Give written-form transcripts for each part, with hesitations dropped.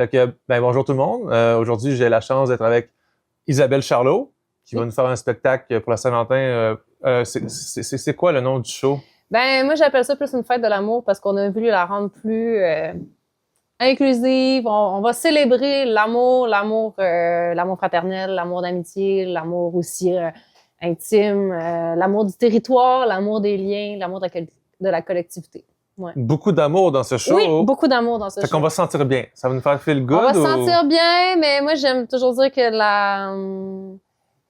Fait que, ben, bonjour tout le monde. Aujourd'hui, j'ai la chance d'être avec Isabelle Charlot, qui va nous faire un spectacle pour la Saint-Valentin. C'est quoi le nom du show? Ben, moi, j'appelle ça plus une fête de l'amour parce qu'on a voulu la rendre plus inclusive. On va célébrer l'amour fraternel, l'amour d'amitié, l'amour aussi intime, l'amour du territoire, l'amour des liens, l'amour de la collectivité. Ouais. Beaucoup d'amour dans ce show. Oui, beaucoup d'amour dans ce show. Fait qu'on va se sentir bien. Ça va nous faire feel good? On va se sentir bien, mais moi, j'aime toujours dire que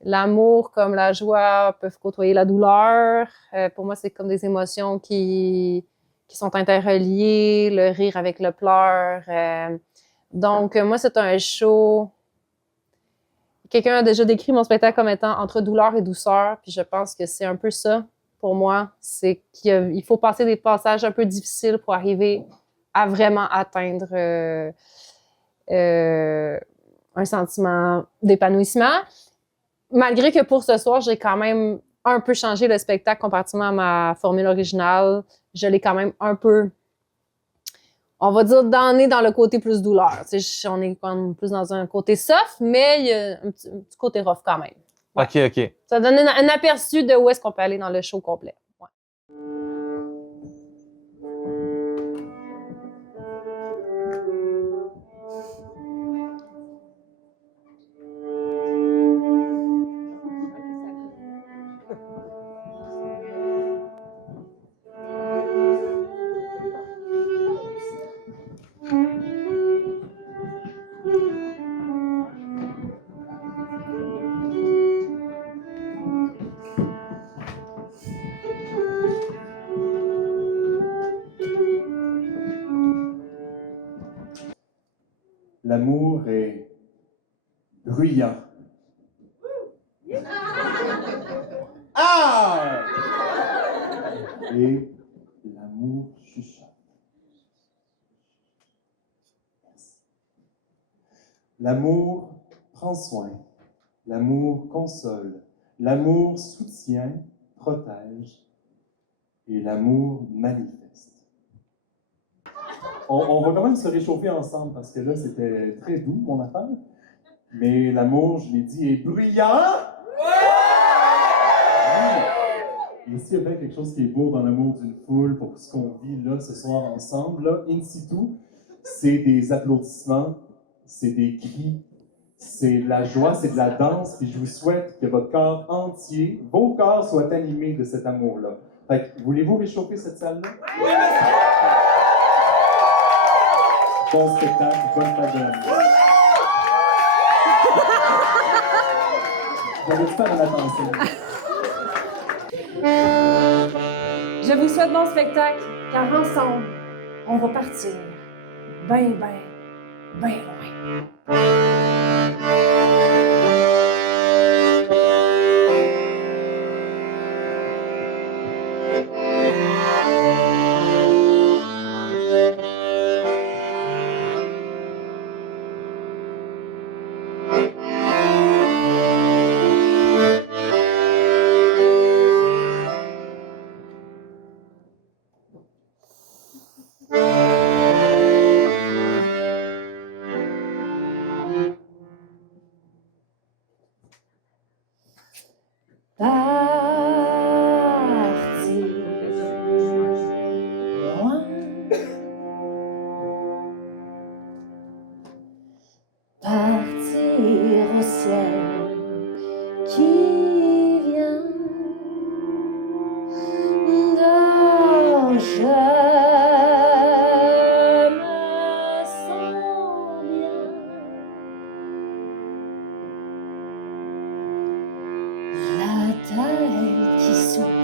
l'amour comme la joie peuvent côtoyer la douleur. Pour moi, c'est comme des émotions qui sont interreliées, le rire avec le pleur. Donc, moi, c'est un show. Quelqu'un a déjà décrit mon spectacle comme étant entre douleur et douceur, puis je pense que c'est un peu ça pour moi. C'est qu'il faut passer des passages un peu difficiles pour arriver à vraiment atteindre un sentiment d'épanouissement. Malgré que pour ce soir, j'ai quand même un peu changé le spectacle comparativement à ma formule originale. Je l'ai quand même un peu, on va dire, damné dans le côté plus douleur. Tu sais, on est quand même plus dans un côté soft, mais il y a un petit côté rough quand même. Ouais. OK. Ça donne un aperçu de où est-ce qu'on peut aller dans le show complet. Ouais. L'amour est bruyant. Ah! Et l'amour chuchote. L'amour prend soin. L'amour console. L'amour soutient, protège. Et l'amour manifeste. On va quand même se réchauffer ensemble parce que là, c'était très doux, mon affaire. Mais l'amour, je l'ai dit, est bruyant! Et s'il y a bien quelque chose qui est beau dans l'amour d'une foule pour ce qu'on vit là, ce soir ensemble, là, in situ, c'est des applaudissements, c'est des cris, c'est de la joie, c'est de la danse, puis je vous souhaite que votre corps entier, vos corps soient animés de cet amour-là. Fait que, voulez-vous réchauffer cette salle-là? Oui, monsieur! Bon spectacle, bonne fête de l'amour. Vous avez du temps à attention. Je vous souhaite bon spectacle, car ensemble, on va partir bien loin. Partir au ciel qui vient de je me sens bien. La tête qui s'ouvre.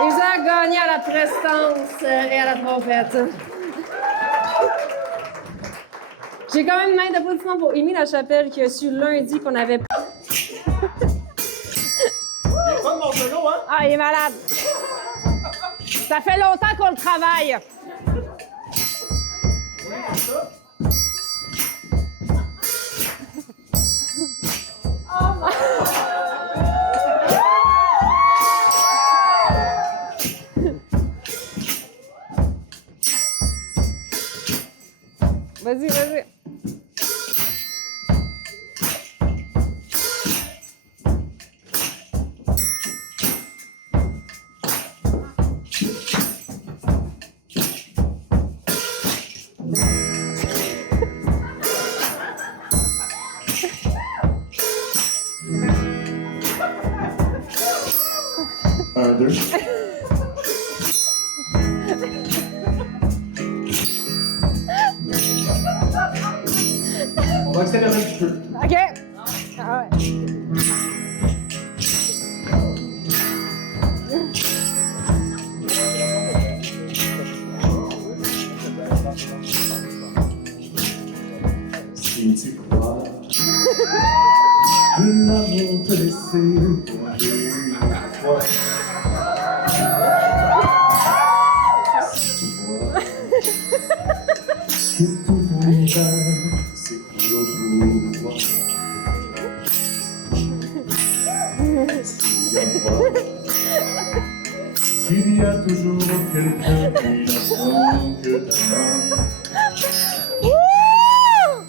Isaac gagné à la prestance et à la trompette. J'ai quand même une main d'applaudissement pour Émile Lachapelle qui a su lundi qu'on avait... Il est fun mon solo, hein? Ah, il est malade! Ça fait longtemps qu'on le travaille! Vas-y, vas-y. Un, deux. On va accélérer un petit peu. OK. Ah ouais. Si tu crois que l'amour te laisser tomber une fois, si tu vois que tout ton hiver s'écoule autour de toi, souviens-toi qu'il y a toujours quelqu'un qui n'attend que ta main.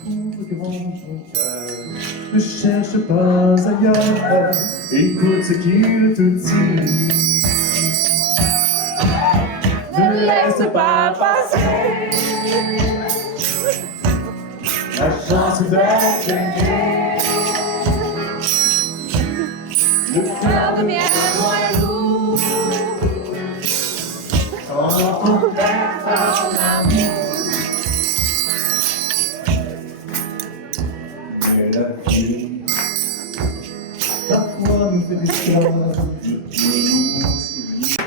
Ouvre grand ton cœur, ne cherche pas ailleurs, écoute ce qu'il te dit. Ne laisse pas passer la chance d'être aimé. Le cœur de miel moins lourd quand on perd en amour. Mais la vie, parfois nous fait esclaves de tous nos souvenirs.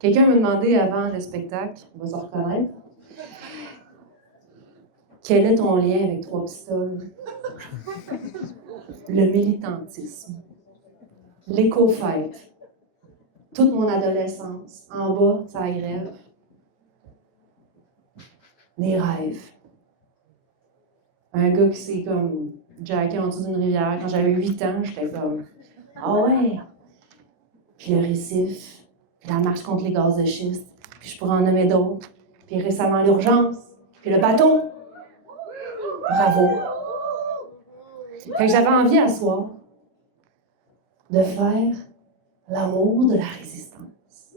Quelqu'un m'a demandé avant le spectacle, on va se reconnaître, quel est ton lien avec Trois Pistoles? Le militantisme, l'éco-fête, toute mon adolescence, en bas, ça la grève. Des rêves. Un gars qui s'est comme jacké en dessous d'une rivière. Quand j'avais 8 ans, j'étais comme « Ah ouais! » Puis le récif, puis la marche contre les gaz de schiste, puis je pourrais en nommer d'autres. Puis récemment l'urgence, puis le bateau. Bravo! Fait que j'avais envie à soir de faire l'amour de la résistance.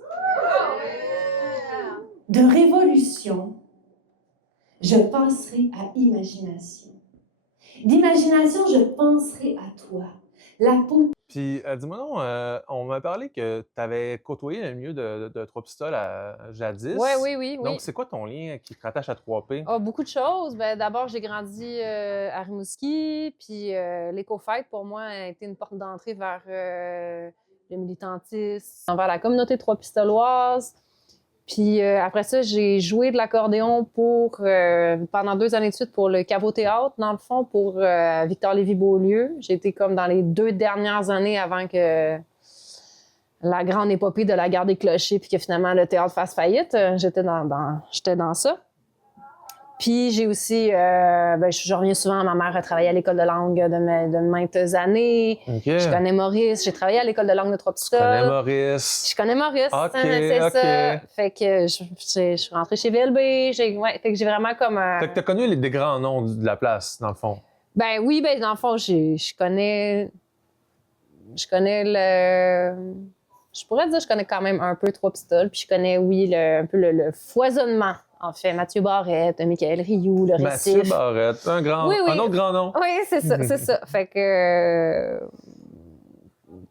De révolution, je penserai à imagination. D'imagination, je penserai à toi. La peau. Puis, dis-moi non, on m'a parlé que tu avais côtoyé le milieu de Trois-Pistoles jadis. Oui. Donc, c'est quoi ton lien qui te rattache à 3P? Ah, beaucoup de choses. Ben, d'abord, j'ai grandi à Rimouski, puis l'éco-fête, pour moi, a été une porte d'entrée vers le militantisme, vers la communauté trois-pistoloise. Puis après ça, j'ai joué de l'accordéon pendant 2 années de suite pour le Caveau Théâtre, dans le fond, pour Victor Lévy-Beaulieu. J'ai été comme dans les 2 dernières années avant que la grande épopée de la guerre des clochers puis que finalement le théâtre fasse faillite. J'étais dans ça. Puis j'ai aussi, je reviens souvent, ma mère a travaillé à l'école de langue de maintes années. Okay. Je connais Maurice, j'ai travaillé à l'école de langue de Trois-Pistoles. Tu connais Maurice. Je connais Maurice, c'est ça. Fait que je suis rentrée chez VLB, fait que j'ai vraiment comme... Fait que t'as connu des grands noms de la place, dans le fond. Ben oui, dans le fond, je connais le... Je pourrais dire que je connais quand même un peu Trois-Pistoles, puis je connais, oui, un peu le foisonnement. En fait, Mathieu Barrette, Michael Rioux, le Récif. Mathieu Barrette, un autre grand nom. Oui, c'est ça, c'est ça. Fait que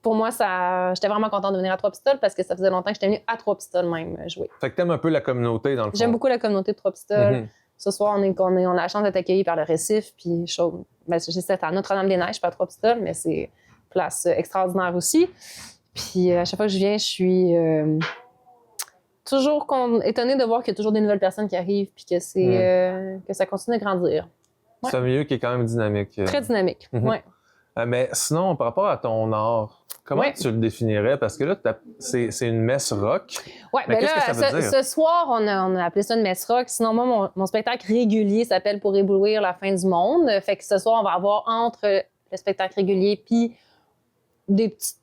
pour moi, j'étais vraiment contente de venir à Trois-Pistoles parce que ça faisait longtemps que j'étais venue à Trois-Pistoles même jouer. Fait que t'aimes un peu la communauté, dans le fond. J'aime beaucoup la communauté de Trois-Pistoles. Ce soir, on a la chance d'être accueillis par le Récif, puis c'est à Notre-Dame-des-Neiges, pas à Trois-Pistoles, mais c'est une place extraordinaire aussi. Puis à chaque fois que je viens, je suis... toujours étonnée de voir qu'il y a toujours des nouvelles personnes qui arrivent puis que ça continue de grandir. Ouais. C'est un milieu qui est quand même dynamique. Très dynamique, oui. Mais sinon, par rapport à ton art, comment tu le définirais? Parce que là, c'est une messe rock. Oui, bien là, ce soir, on a appelé ça une messe rock. Sinon, moi, mon spectacle régulier s'appelle Pour éblouir la fin du monde. Fait que ce soir, on va avoir entre le spectacle régulier puis des petites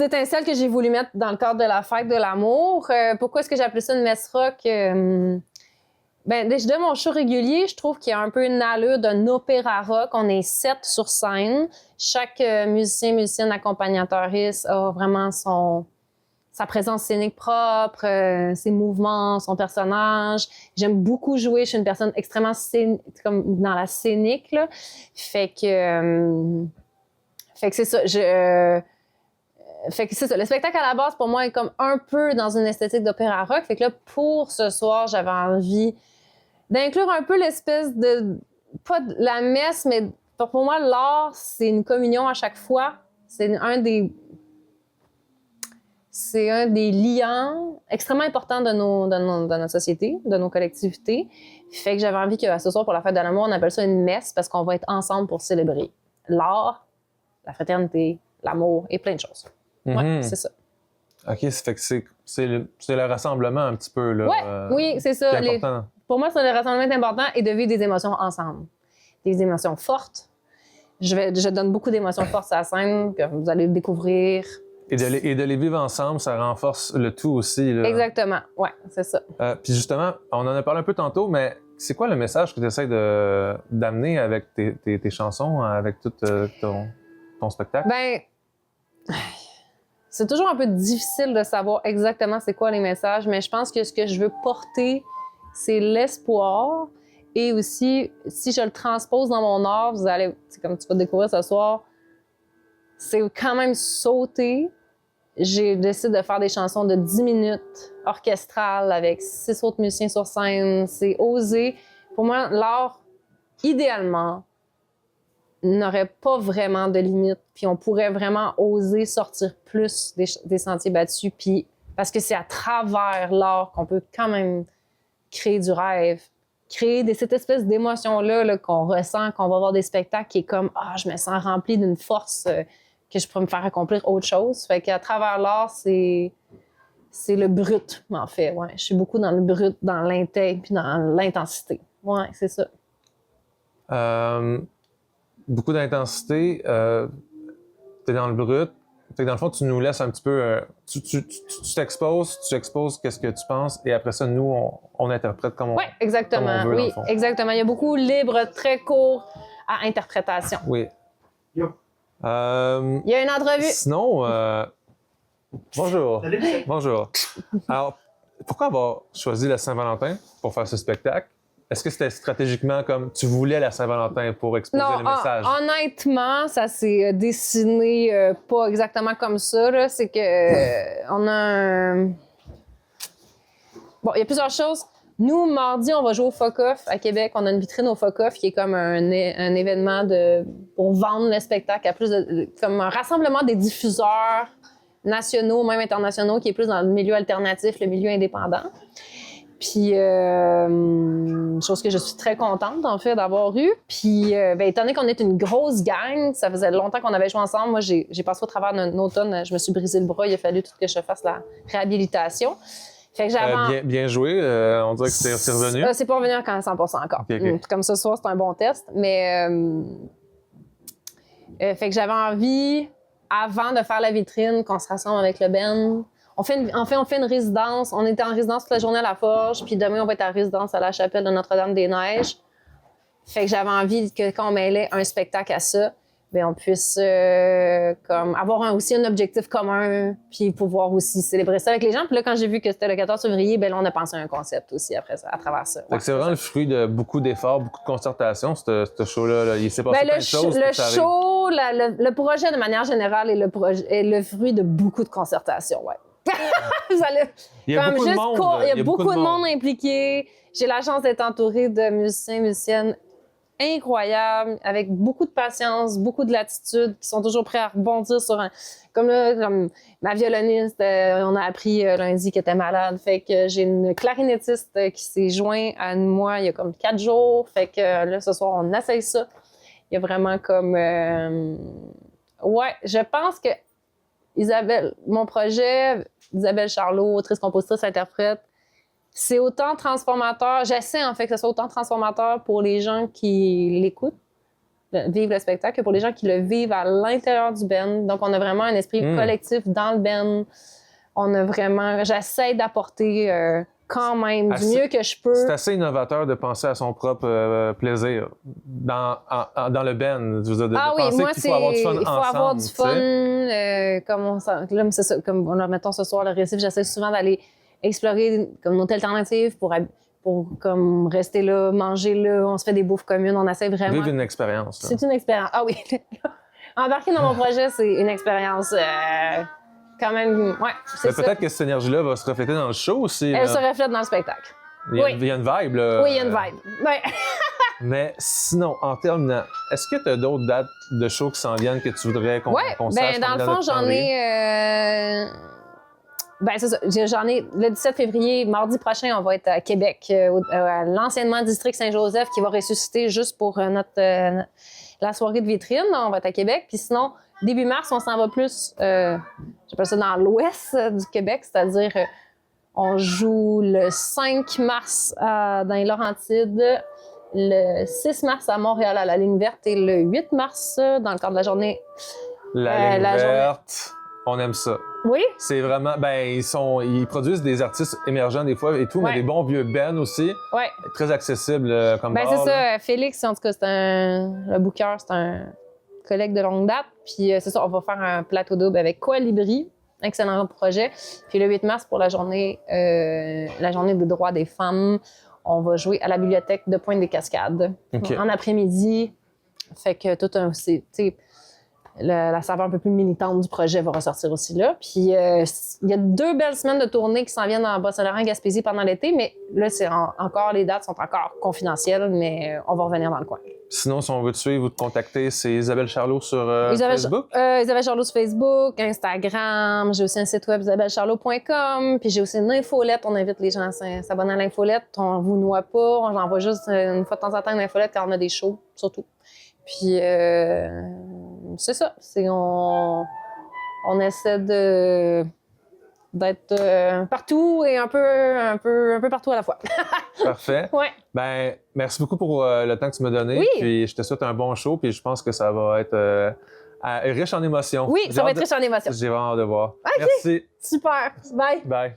étincelles que j'ai voulu mettre dans le cadre de la fête de l'amour. Pourquoi est-ce que j'ai appelé ça une messe rock? De mon show régulier, je trouve qu'il y a un peu une allure d'un opéra rock. On est 7 sur scène. Chaque musicienne, accompagnatrice a vraiment sa présence scénique propre, ses mouvements, son personnage. J'aime beaucoup jouer. Je suis une personne extrêmement comme dans la scénique, là. Fait que c'est ça. Fait que c'est ça. Le spectacle à la base, pour moi, est comme un peu dans une esthétique d'opéra rock. Fait que là, pour ce soir, j'avais envie d'inclure un peu l'espèce de... Pas de la messe, mais pour moi, l'art, c'est une communion à chaque fois. C'est un des liants extrêmement importants de notre société, de nos collectivités. Fait que j'avais envie que ce soir, pour la fête de l'amour, on appelle ça une messe parce qu'on va être ensemble pour célébrer l'art, la fraternité, l'amour et plein de choses. Ouais, c'est ça. OK, fait que c'est le rassemblement un petit peu, là. Ouais, oui, c'est ça. Pour moi, c'est le rassemblement important et de vivre des émotions ensemble. Des émotions fortes. Je donne beaucoup d'émotions fortes à la scène que vous allez découvrir. Et de les vivre ensemble, ça renforce le tout aussi, là. Exactement, ouais, c'est ça. Puis justement, on en a parlé un peu tantôt, mais c'est quoi le message que tu essaies d'amener avec tes chansons, avec tout ton spectacle? Ben, c'est toujours un peu difficile de savoir exactement c'est quoi les messages, mais je pense que ce que je veux porter, c'est l'espoir. Et aussi, si je le transpose dans mon art, c'est comme tu vas découvrir ce soir, c'est quand même sauter. J'ai décidé de faire des chansons de 10 minutes, orchestrales, avec 6 autres musiciens sur scène. C'est osé. Pour moi, l'art, idéalement, n'aurait pas vraiment de limite, puis on pourrait vraiment oser sortir plus des sentiers battus, puis parce que c'est à travers l'art qu'on peut quand même créer du rêve, créer cette espèce d'émotion-là là, qu'on ressent, qu'on va voir des spectacles qui est comme « Ah, je me sens remplie d'une force que je pourrais me faire accomplir autre chose. » Fait qu'à travers l'art, c'est le brut, en fait. Ouais. Je suis beaucoup dans le brut, dans l'intègre puis dans l'intensité. Ouais, c'est ça. Beaucoup d'intensité. T'es dans le brut. Fait que dans le fond, tu nous laisses un petit peu... tu t'exposes, qu'est-ce que tu penses, et après ça, nous, on interprète comme on, oui, exactement. comme on veut, Oui, exactement. Il y a beaucoup libre, très court à interprétation. Oui. Il y a une entrevue. Sinon, bonjour. Bonjour. Alors, pourquoi avoir choisi la Saint-Valentin pour faire ce spectacle? Est-ce que c'était stratégiquement comme tu voulais la Saint-Valentin pour exposer le message? Honnêtement, ça s'est dessiné pas exactement comme ça. Là. C'est que on a un... Bon, il y a plusieurs choses. Nous, mardi, on va jouer au Fuck-Off à Québec. On a une vitrine au Fuck-Off qui est comme un événement pour vendre le spectacle à plus comme un rassemblement des diffuseurs nationaux, même internationaux, qui est plus dans le milieu alternatif, le milieu indépendant. Puis, chose que je suis très contente, en fait, d'avoir eu. Puis, étant donné qu'on est une grosse gang, ça faisait longtemps qu'on avait joué ensemble. Moi, j'ai passé au travers d'un automne, je me suis brisé le bras. Il a fallu tout que je fasse la réhabilitation. Fait que j'avais... bien joué. On dirait que c'est revenu. C'est pas revenu à 100% encore. Okay. Comme ce soir, c'est un bon test. Mais, fait que j'avais envie, avant de faire la vitrine, qu'on se rassemble avec le band. On fait une résidence. On était en résidence toute la journée à la Forge, puis demain, on va être en résidence à la chapelle de Notre-Dame-des-Neiges. Fait que j'avais envie que quand on mêlait un spectacle à ça, bien, on puisse comme avoir aussi un objectif commun, puis pouvoir aussi célébrer ça avec les gens. Puis là, quand j'ai vu que c'était le 14 février, bien là, on a pensé à un concept aussi après ça, à travers ça. Ouais, c'est vraiment le fruit de beaucoup d'efforts, beaucoup de concertation, ce show-là. Là. Il s'est passé plein de choses. Le show, le projet de manière générale est le fruit de beaucoup de concertation, ouais. Il y a beaucoup de monde. Il y a beaucoup de monde impliqué. J'ai la chance d'être entourée de musiciens, musiciennes incroyables, avec beaucoup de patience, beaucoup de latitude, qui sont toujours prêts à rebondir sur un... Comme ma violoniste, on a appris lundi qu'elle était malade. Fait que j'ai une clarinettiste qui s'est joint à moi il y a comme 4 jours. Fait que là, ce soir, on essaye ça. Il y a vraiment comme... Ouais, je pense que Isabelle, mon projet, Isabelle Charlot, autrice, compositrice, interprète, c'est autant transformateur. J'essaie en fait que ce soit autant transformateur pour les gens qui l'écoutent, vivent le spectacle, que pour les gens qui le vivent à l'intérieur du band. Donc, on a vraiment un esprit collectif dans le band. On a vraiment... J'essaie d'apporter quand même du mieux que je peux. C'est assez innovateur de penser à son propre plaisir dans le band. Je veux dire, de penser moi, qu'il faut avoir du fun ensemble. Il faut avoir du fun. Comme c'est ça, comme mettons ce soir le récif, j'essaie souvent d'aller explorer comme une autre alternative pour comme rester là, manger là. On se fait des bouffes communes. On essaie vraiment. Vivre une expérience. C'est une expérience. Ah oui. Embarquer dans mon projet, c'est une expérience quand même. Ouais, c'est ça. Peut-être que cette énergie-là va se refléter dans le show aussi. Elle se reflète dans le spectacle. Il y a une vibe, là. Oui, il y a une vibe. Ouais. Mais sinon, en terminant, est-ce que tu as d'autres dates de shows qui s'en viennent que tu voudrais qu'on sache? Dans le fond, j'en ai... c'est ça. J'en ai le 17 février, mardi prochain, on va être à Québec, à l'anciennement district Saint-Joseph, qui va ressusciter juste pour la soirée de vitrine. On va être à Québec. Puis sinon, début mars, on s'en va plus, j'appelle ça dans l'ouest du Québec, c'est-à-dire on joue le 5 mars dans les Laurentides, le 6 mars à Montréal à la Ligne Verte et le 8 mars dans le cadre de la journée. La Ligne Verte, on aime ça. Oui. C'est vraiment, ils produisent des artistes émergents des fois et tout, mais des bons vieux bands aussi. Oui. Très accessible comme bar. C'est ça. Félix, en tout cas, le booker, c'est un collègue de longue date. Puis c'est ça, on va faire un plateau double avec Colibri. Excellent projet. Puis le 8 mars, pour la journée des droits des femmes, on va jouer à la bibliothèque de Pointe-des-Cascades. Okay. En après-midi. Fait que la saveur un peu plus militante du projet va ressortir aussi là. Puis il y a 2 belles semaines de tournée qui s'en viennent en Bas-Saint-Laurent, Gaspésie pendant l'été, mais là, encore les dates sont encore confidentielles, mais on va revenir dans le coin. Sinon, si on veut te suivre ou te contacter, c'est Isabelle Charlot sur Facebook. Isabelle Charlot sur Facebook, Instagram. J'ai aussi un site web, isabellecharlot.com. Puis j'ai aussi une infolette. On invite les gens à s'abonner à l'infolette. On vous noie pas. On envoie juste une fois de temps en temps une infolette quand on a des shows, surtout. Puis c'est ça. On essaie d'être partout et un peu partout à la fois. Parfait. Ouais. Ben, merci beaucoup pour le temps que tu m'as donné. Oui. Puis je te souhaite un bon show. Puis je pense que ça va être riche en émotions. Oui, J'ai ça va hâte être riche en émotions. J'ai vraiment hâte de voir. OK. Merci. Super. Bye. Bye.